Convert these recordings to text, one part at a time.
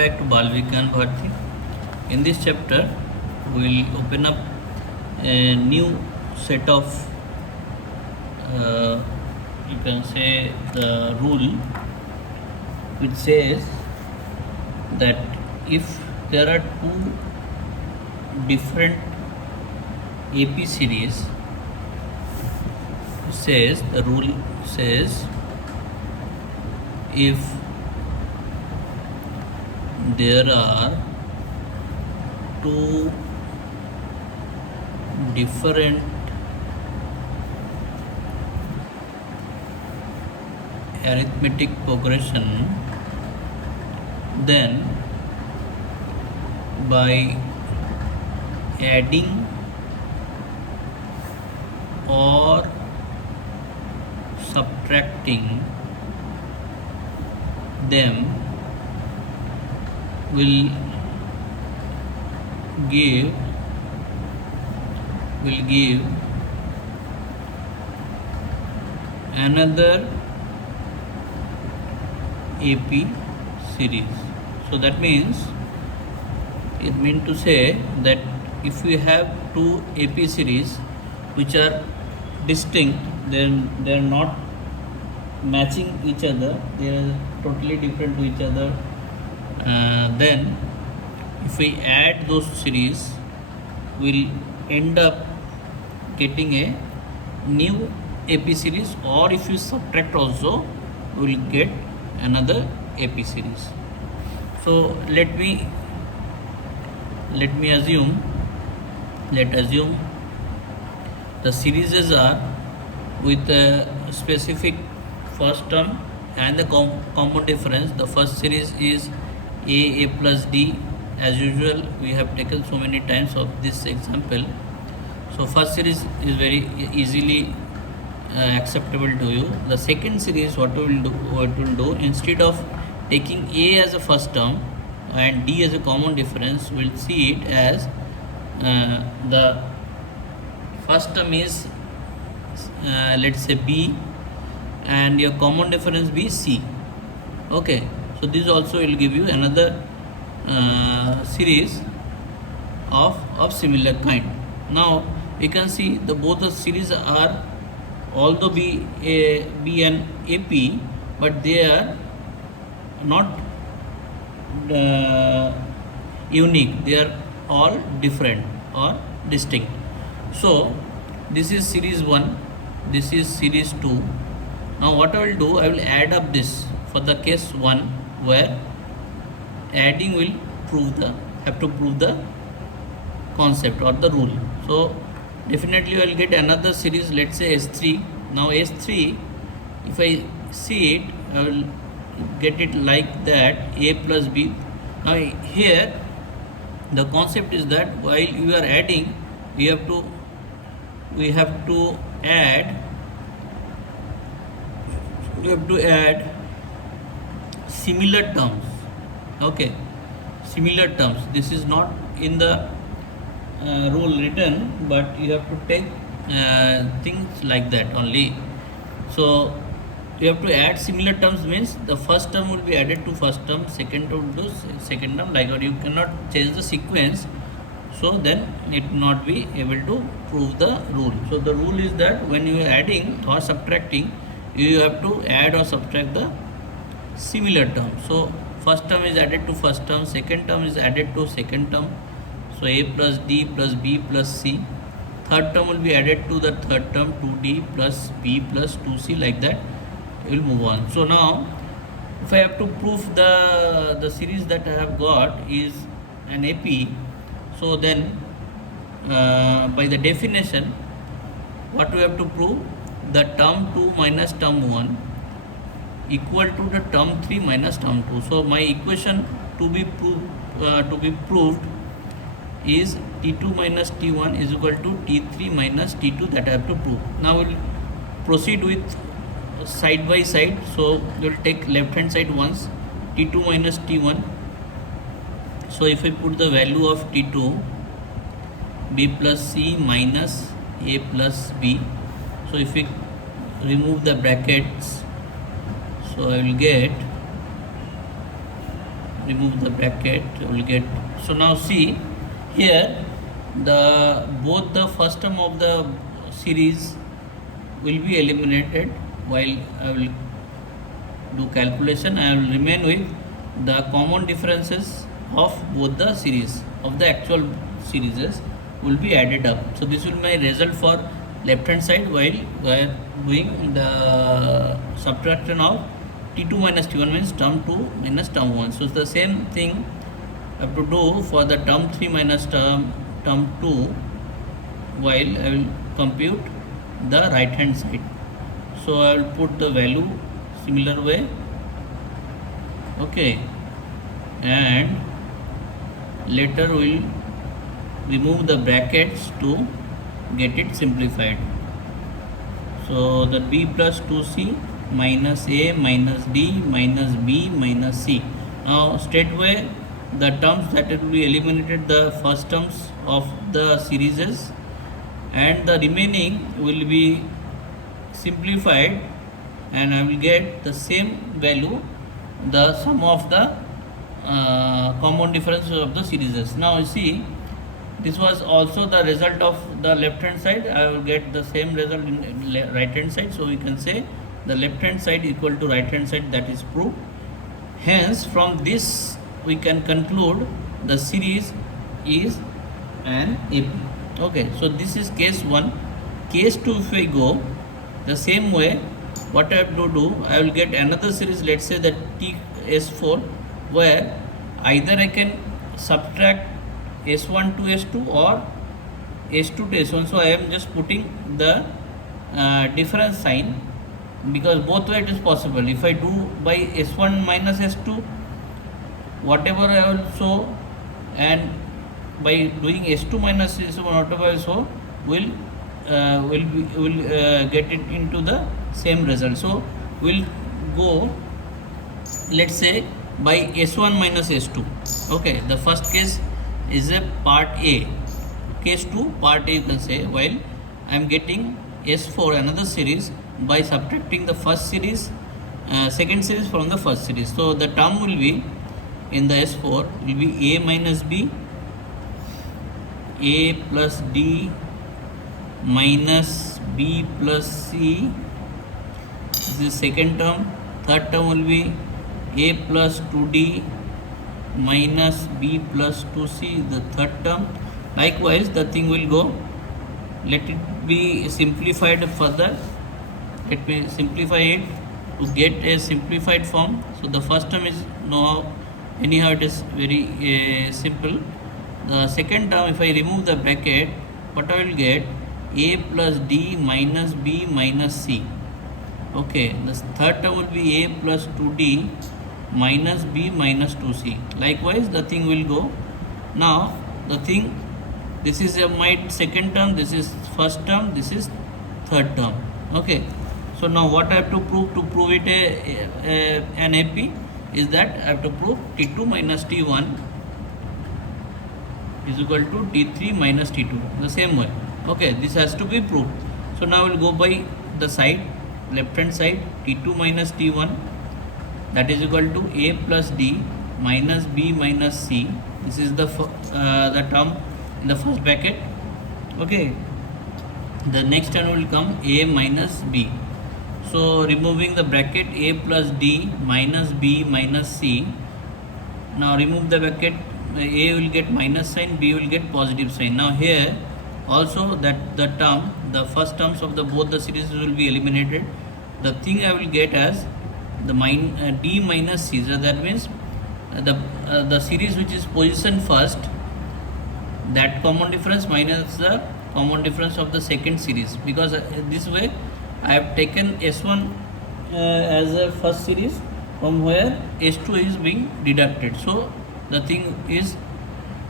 back to Balvikan Bharti. In this chapter, we will open up a new set of, you can say, the rule which says that if there are two different AP series, the rule says if there are two different arithmetic progression, then by adding or subtracting them will give another AP series. So that means to say that if we have two AP series which are distinct, then they are not matching each other, they are totally different to each other, then if we add those series, we'll end up getting a new AP series, or if you subtract also, we'll get another AP series. So let assume the series are with a specific first term and the common difference. The first series is A plus D. As usual, we have taken so many times of this example. So first series is very easily acceptable to you. The second series, what we will do, instead of taking A as a first term and D as a common difference, we'll see it as the first term is let's say B and your common difference be C. Okay, so this also will give you another series of similar kind. Now we can see both the series are, although B and AP, but they are not unique, they are all different or distinct. So this is series 1, this is series 2. Now what I will do, I will add up this for the case 1 where adding will have to prove the concept or the rule. So definitely I will get another series, let's say S3. Now S3, if I see it, I will get it like that, A plus B. Now here the concept is that while you are adding, we have to add similar terms. Okay, similar terms. This is not in the rule written, but you have to take things like that only. So you have to add similar terms, means the first term will be added to first term, second term to second term, like, or you cannot change the sequence, so then it will not be able to prove the rule. So the rule is that when you are adding or subtracting, you have to add or subtract the similar term. So first term is added to first term, second term is added to second term, so A plus D plus B plus C. Third term will be added to the third term, 2D plus B plus 2C, like that we will move on. So now if I have to prove the series that I have got is an AP, so then by the definition, what we have to prove, the term 2 minus term 1 equal to the term 3 minus term 2. So my equation to be proved is T2 minus T1 is equal to T3 minus T2, that I have to prove. Now we will proceed with side by side. So we will take left hand side once, T2 minus T1. So if I put the value of T2, B plus C minus A plus B. So if we remove the brackets, so I will get remove the bracket, will get. So now see here, the both the first term of the series will be eliminated. While I will do calculation, I will remain with the common differences of both the series of the actual series will be added up. So this will be my result for left hand side while we are doing the subtraction of t2 minus t1 means term 2 minus term 1. So it's the same thing I have to do for the term 3 minus term 2 while I will compute the right hand side. So I will put the value similar way, okay, and later we'll remove the brackets to get it simplified. So the b plus 2c minus a minus d minus b minus c. Now straightway the terms that will be eliminated, the first terms of the series and the remaining will be simplified, and I will get the same value, the sum of the common differences of the series. Now you see, this was also the result of the left hand side. I will get the same result in right hand side. So we can say the left hand side equal to right hand side, that is proved. Hence from this we can conclude the series is an AP. Okay, so this is case 1. Case 2, if I go the same way, what I have to do, I will get another series, let's say that TS4, where either I can subtract S1 to S2 or S2 to S1. So I am just putting the difference sign, because both way it is possible. If I do by S1 minus S2, whatever I will show, and by doing S2 minus S1, whatever I show, will get it into the same result. So we'll go, let's say, by S1 minus S2. Okay, the first case is a part A. Case 2, part A you can say, while I am getting S4, another series, by subtracting the first series, second series from the first series. So the term will be in the S4 will be A minus B, A plus D minus B plus C. This is second term. Third term will be A plus 2D minus B plus 2C, the third term. Likewise the thing will go. Let it be simplified further. Let me simplify it to get a simplified form. So the first term is no, anyhow it is very simple. The second term, if I remove the bracket, what I will get, A plus D minus B minus C. Okay, the third term will be A plus 2D minus B minus 2C. Likewise the thing will go. Now the thing, this is my second term, this is first term, this is third term. Okay, so now what I have to prove it an AP is that I have to prove T2 minus T1 is equal to T3 minus T2, the same way. Okay, this has to be proved. So now we will go by the side, left hand side, T2 minus T1, that is equal to A plus D minus B minus C. This is the term in the first bracket. Okay, the next term will come A minus B. So removing the bracket, A plus D minus B minus C. Now remove the bracket, A will get minus sign, B will get positive sign. Now here also that the term, the first terms of the both the series will be eliminated. The thing I will get as the D minus C. So that means the series which is position first, that common difference minus the common difference of the second series, because this way I have taken S1 as a first series, from where S2 is being deducted. So the thing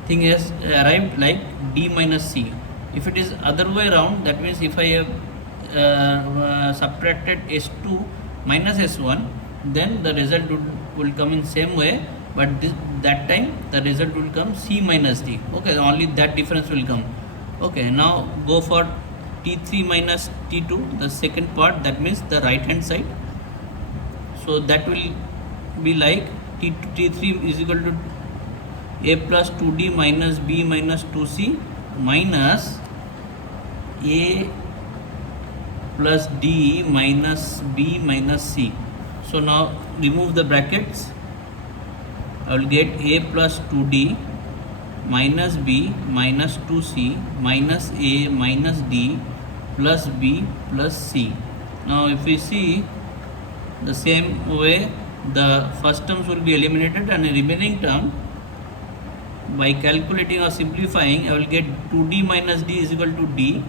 has arrived like D minus C. If it is other way around, that means if I have subtracted S2 minus S1, then the result will come in same way, but that time the result will come C minus D. Okay, only that difference will come. Okay, now go for T3 minus T2, the second part, that means the right hand side. So that will be like T3 is equal to a plus 2d minus b minus 2c minus a plus d minus b minus c. So now remove the brackets. I will get a plus 2d minus b minus 2c minus a minus d plus b plus c. Now if we see the same way, the first terms will be eliminated and the remaining term, by calculating or simplifying, I will get 2d minus d is equal to d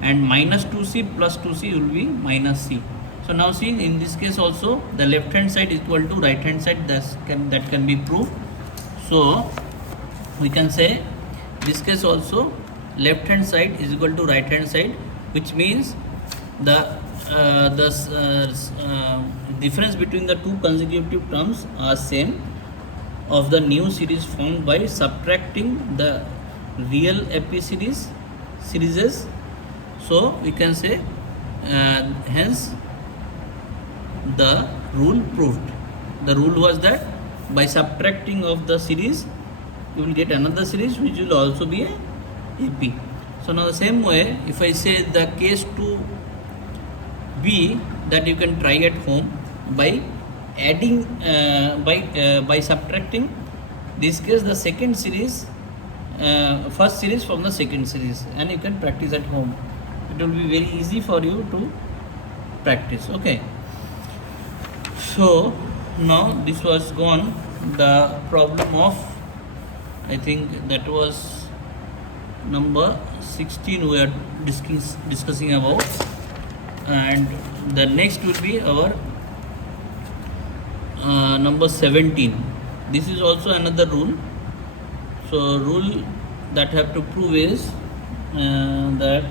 and minus 2c plus 2c will be minus c. So now see, in this case also the left hand side is equal to right hand side, that can be proved. So we can say this case also left hand side is equal to right hand side, which means the difference between the two consecutive terms are same of the new series formed by subtracting the real AP series. So we can say hence the rule proved. The rule was that by subtracting of the series you will get another series which will also be a AP. So now the same way, if I say the case 2b, that you can try at home by adding by subtracting this case the second series, first series from the second series, and you can practice at home. It will be very easy for you to practice. Okay, so now this was gone, the problem of, I think that was number 16 we are discussing about, and the next will be our number 17. This is also another rule. So rule that have to prove is that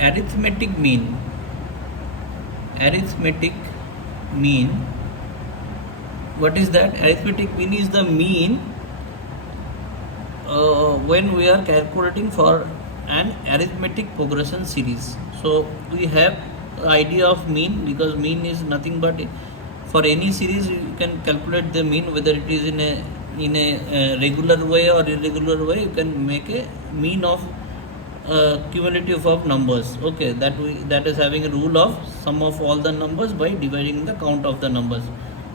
arithmetic mean what is that? Arithmetic mean is the mean when we are calculating for an arithmetic progression series. So we have idea of mean, because mean is nothing but, for any series you can calculate the mean, whether it is in a regular way or irregular way. You can make a mean of cumulative of numbers. Okay, that is having a rule of sum of all the numbers by dividing the count of the numbers.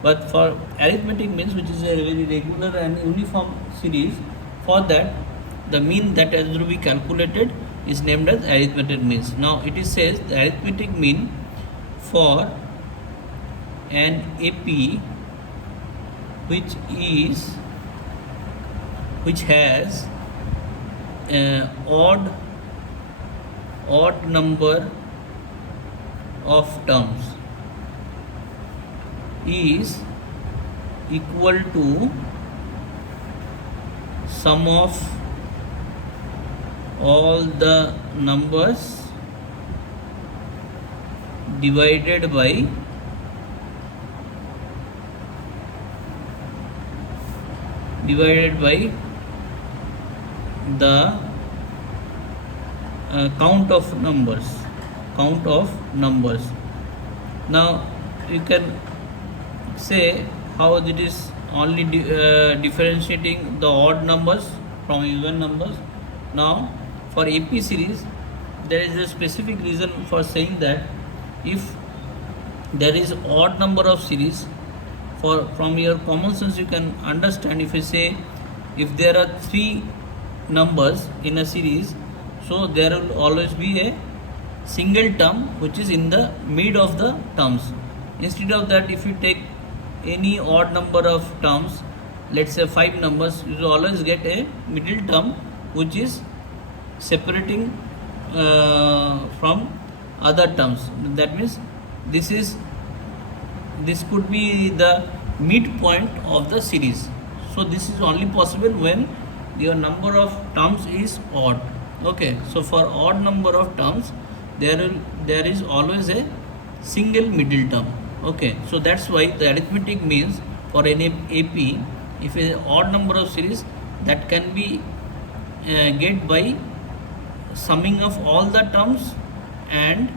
But for arithmetic means, which is a very regular and uniform series, for that the mean that has to be calculated is named as arithmetic means. Now it is says the arithmetic mean for an AP which has odd number of terms is equal to sum of all the numbers divided by the count of numbers. Now you can say how it is only differentiating the odd numbers from even numbers. Now for AP series there is a specific reason for saying that if there is odd number of series, from your common sense you can understand, if you say if there are 3 numbers in a series, so there will always be a single term which is in the mid of the terms. Instead of that, if you take any odd number of terms, let's say 5 numbers, you will always get a middle term which is separating from other terms. That means this could be the midpoint of the series. So this is only possible when your number of terms is odd. Okay, so for odd number of terms there is always a single middle term. Okay, so that's why the arithmetic means for an AP, if a odd number of series, that can be get by summing of all the terms and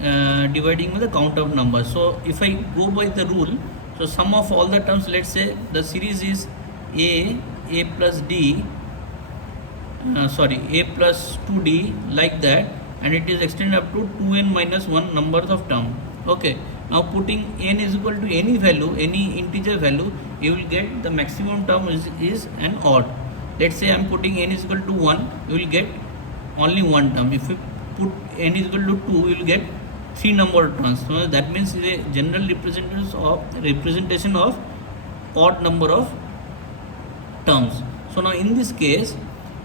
dividing with the count of numbers. So if I go by the rule, so sum of all the terms, let's say the series is a plus d, a plus 2d, like that, and it is extended up to 2n minus 1 numbers of term. Okay, now putting n is equal to any value, any integer value, you will get the maximum term is an odd. Let's say I am putting n is equal to 1, you will get only one term. If you put n is equal to 2, you will get 3 number of terms. So that means it is a general representation of odd number of terms. So now in this case,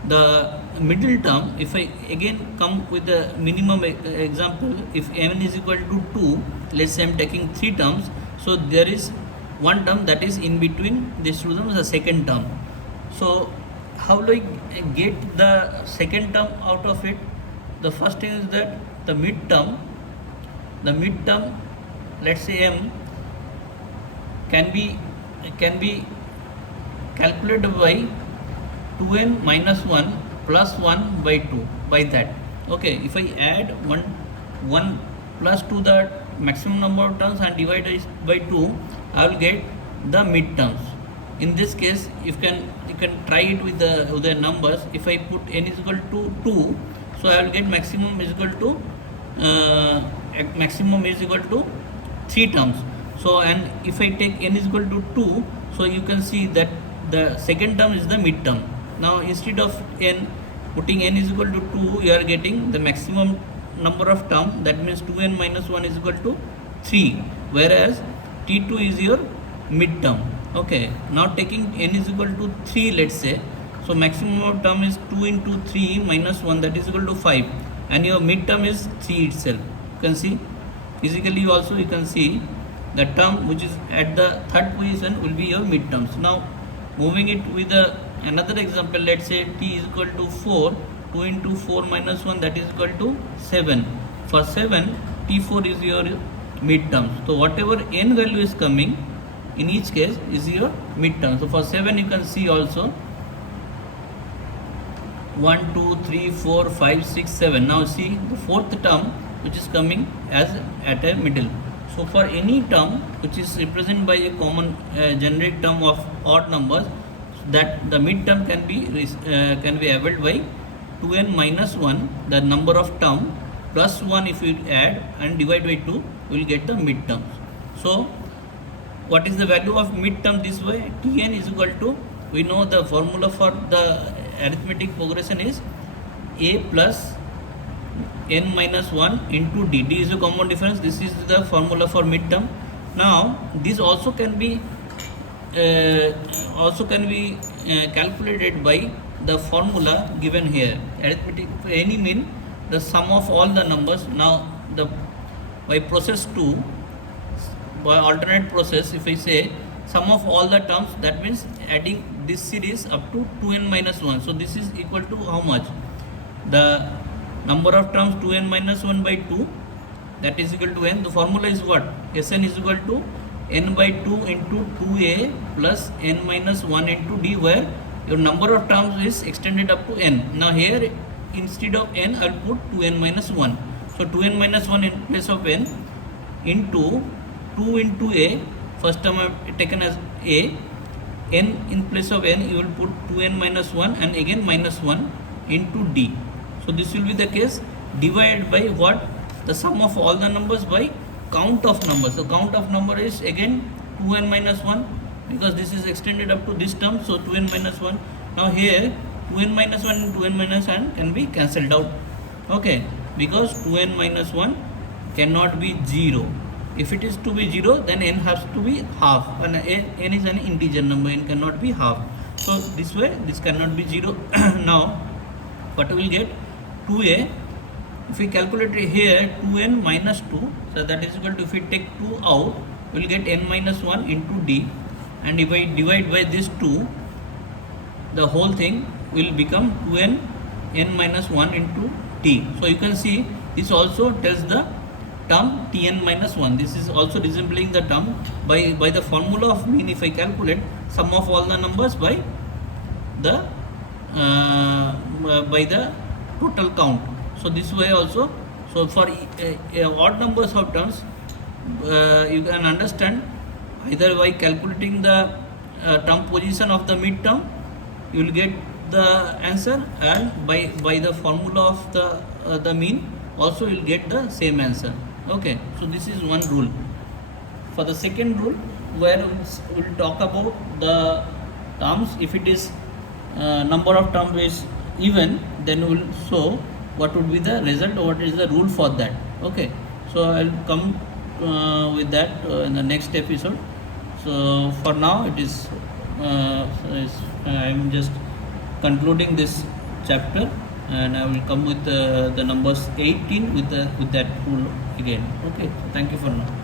the middle term, if I again come with the minimum example, if n is equal to 2, let's say I am taking 3 terms, so there is one term that is in between these two terms, the second term. So how do I get the second term out of it? The first thing is that the midterm, let's say m, can be calculated by 2n minus 1 plus 1 by 2, by that. Okay, if I add 1 plus to the maximum number of terms and divide it by 2, I will get the midterms. In this case, you can try it with the numbers. If I put n is equal to 2, so I will get maximum is equal to 3 terms. So, and if I take n is equal to 2, so you can see that the second term is the midterm. Now instead of n, putting n is equal to 2, you are getting the maximum number of term, that means 2n minus 1 is equal to 3, whereas t2 is your midterm. Okay, now taking n is equal to 3, let's say, so maximum of term is 2 into 3 minus 1, that is equal to 5, and your midterm is 3 itself. You can see physically also, you can see the term which is at the third position will be your midterms. Now moving it with another example, let's say t is equal to 4, 2 into 4 minus 1, that is equal to 7. For 7, t4 is your midterm. So whatever n value is coming, in each case is your midterm. So for 7 you can see also 1, 2, 3, 4, 5, 6, 7. Now see the fourth term which is coming as at a middle. So for any term which is represented by a common generic term of odd numbers, that the midterm can be availed by 2n minus 1, the number of term, plus 1 if you add and divide by 2, you will get the midterms. So what is the value of midterm this way? Tn is equal to, we know the formula for the arithmetic progression is a plus n minus 1 into d. D is a common difference. This is the formula for midterm. Now this also can be calculated by the formula given here. Arithmetic any mean the sum of all the numbers. Now by process 2, by alternate process, if I say sum of all the terms, that means adding this series up to 2n minus 1. So this is equal to how much? The number of terms 2n minus 1 by 2, that is equal to n. The formula is what? Sn is equal to n by 2 into 2a plus n minus 1 into d, where your number of terms is extended up to n. Now here instead of n, I will put 2n minus 1. So 2n minus 1 in place of n into 2 into a, first term I have taken as a, n in place of n you will put 2n minus 1 and again minus 1 into d. So this will be the case, divided by what? The sum of all the numbers by count of numbers. So count of number is again 2n minus 1, because this is extended up to this term, so 2n minus 1. Now here 2n minus 1 and 2n minus 1 can be cancelled out. Okay, because 2n minus 1 cannot be 0. If it is to be 0, then n has to be half, and n is an integer number, n cannot be half. So this way this cannot be 0. Now what we will get? 2a, if we calculate it here, 2n minus 2, so that is equal to, if we take 2 out, we will get n minus 1 into d, and if I divide by this 2, the whole thing will become 2n n minus 1 into t. So you can see this also tells the term tn minus 1. This is also resembling the term by the formula of mean. If I calculate sum of all the numbers by the total count, so this way also So for odd numbers of terms, you can understand either by calculating the term position of the mid term, you will get the answer, and by the formula of the mean also you will get the same answer. Okay, so this is one rule. For the second rule, where we will talk about the terms, if it is number of terms is even, then we will show what would be the result or what is the rule for that. Okay, so I'll come with that in the next episode. So for now it is I'm just concluding this chapter, and I will come with the numbers 18 with that rule again. Okay, so thank you for now.